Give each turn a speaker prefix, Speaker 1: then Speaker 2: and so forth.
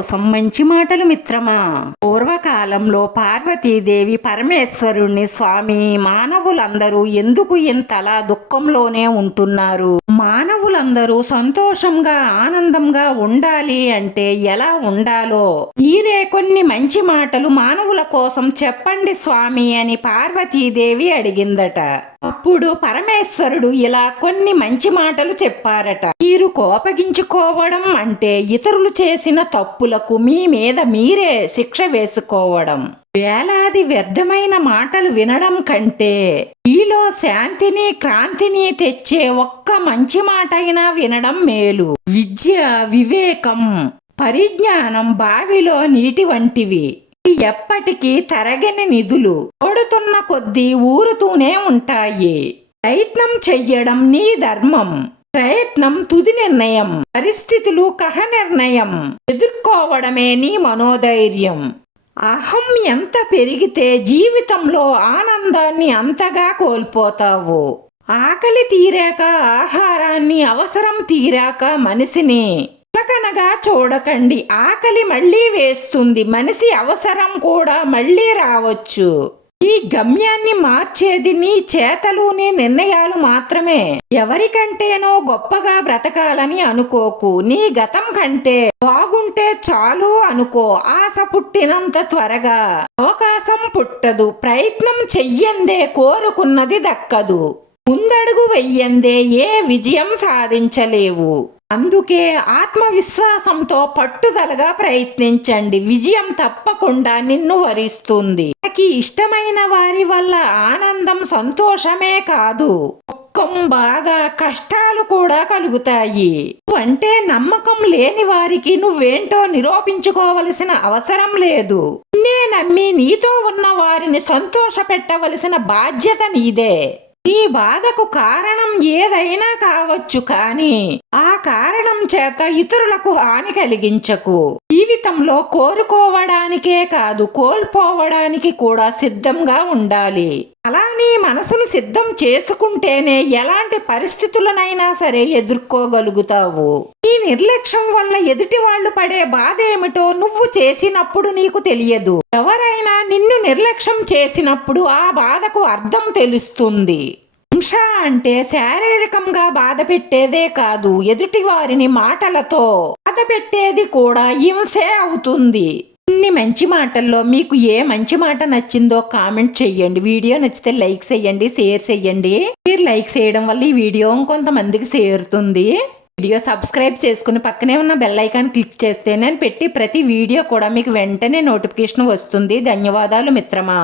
Speaker 1: కోసం మంచి మాటలు మిత్రమా? పూర్వకాలంలో పార్వతీదేవి పరమేశ్వరుణ్ణి స్వామి మానవులందరూ ఎందుకు ఇంతలా దుఃఖంలోనే ఉంటున్నారు? మానవులందరూ సంతోషంగా ఆనందంగా ఉండాలి అంటే ఎలా ఉండాలో? మీరే కొన్ని మంచి మాటలు మానవుల కోసం చెప్పండి స్వామి అని పార్వతీదేవి అడిగిందట. అప్పుడు పరమేశ్వరుడు ఇలా కొన్ని మంచి మాటలు చెప్పారట. మీరు కోపగించుకోవడం అంటే ఇతరులు చేసిన తప్పులకు మీ మీద మీరే శిక్ష వేసుకోవడం. వేలాది వ్యర్థమైన మాటలు వినడం కంటే మీలో శాంతిని క్రాంతిని తెచ్చే ఒక్క మంచి మాట అయినా వినడం మేలు. విద్య వివేకం పరిజ్ఞానం బావిలో నీటి వంటివి. ఎప్పటికీ తరగని నిధులు. ఓడుతున్న కొద్దీ ఊరుతూనే ఉంటాయి. ప్రయత్నం చెయ్యడం నీ ధర్మం. ప్రయత్నం తుది నిర్ణయం. పరిస్థితులు కహ నిర్ణయం. ఎదుర్కోవడమే నీ మనోధైర్యం. అహం ఎంత పెరిగితే జీవితంలో ఆనందాన్ని అంతగా కోల్పోతావు. ఆకలి తీరాక ఆహారాన్ని అవసరం తీరాక మనిషిని చులకనగా చూడకండి. ఆకలి మళ్ళీ వేస్తుంది. మనిషి అవసరం కూడా మళ్ళీ రావచ్చు. ఈ గమ్యాన్ని మార్చేది నీ చేతలు నీ నిర్ణయాలు మాత్రమే. ఎవరికంటేనో గొప్పగా బ్రతకాలని అనుకోకు. నీ గతం కంటే బాగుంటే చాలు అనుకో. ఆశ పుట్టినంత త్వరగా. అవకాశం పుట్టదు. ప్రయత్నం చెయ్యందే కోరుకున్నది దక్కదు. ముందడుగు వెయ్యందే ఏ విజయం సాధించలేవు. అందుకే ఆత్మవిశ్వాసంతో పట్టుదలగా ప్రయత్నించండి. విజయం తప్పకుండా నిన్ను వరిస్తుంది. మనకి ఇష్టమైన వారి వల్ల ఆనందం సంతోషమే కాదు. దుఃఖం బాధ కష్టాలు కూడా కలుగుతాయి. అంటే నమ్మకం లేని వారికి నువ్వేంటో నిరూపించుకోవలసిన అవసరం లేదు. నిన్నే నమ్మి నీతో ఉన్న వారిని సంతోష పెట్టవలసిన బాధ్యత నీదే. నీ బాధకు కారణం ఏదైనా కావచ్చు కానీ ఆ కారణం చేత ఇతరులకు హాని కలిగించకు. జీవితంలో కోరుకోవడానికే కాదు కోల్పోవడానికి కూడా సిద్ధంగా ఉండాలి. అలా నీ మనసును సిద్ధం చేసుకుంటేనే ఎలాంటి పరిస్థితులనైనా సరే ఎదుర్కోగలుగుతావు. ఈ నిర్లక్ష్యం వల్ల ఎదుటి వాళ్ళు పడే బాధ ఏమిటో నువ్వు చేసినప్పుడు నీకు తెలియదు. ఎవరైనా నిన్ను నిర్లక్ష్యం చేసినప్పుడు ఆ బాధకు అర్థం తెలుస్తుంది. హింస అంటే శారీరకంగా బాధ పెట్టేదే కాదు ఎదుటి వారిని మాటలతో బాధ పెట్టేది కూడా హింసే అవుతుంది. ఇన్ని మంచి మాటల్లో మీకు ఏ మంచి మాట నచ్చిందో కామెంట్ చెయ్యండి. వీడియో నచ్చితే లైక్ చేయండి షేర్ చేయండి మీరు లైక్ చేయడం వల్ల ఈ వీడియో కొంతమందికి చేరుతుంది. వీడియో సబ్స్క్రైబ్ చేసుకుని పక్కనే ఉన్న బెల్ ఐకాన్ క్లిక్ చేస్తే నేను పెట్టి ప్రతి వీడియో కూడా మీకు వెంటనే నోటిఫికేషన్ వస్తుంది. ధన్యవాదాలు మిత్రమా.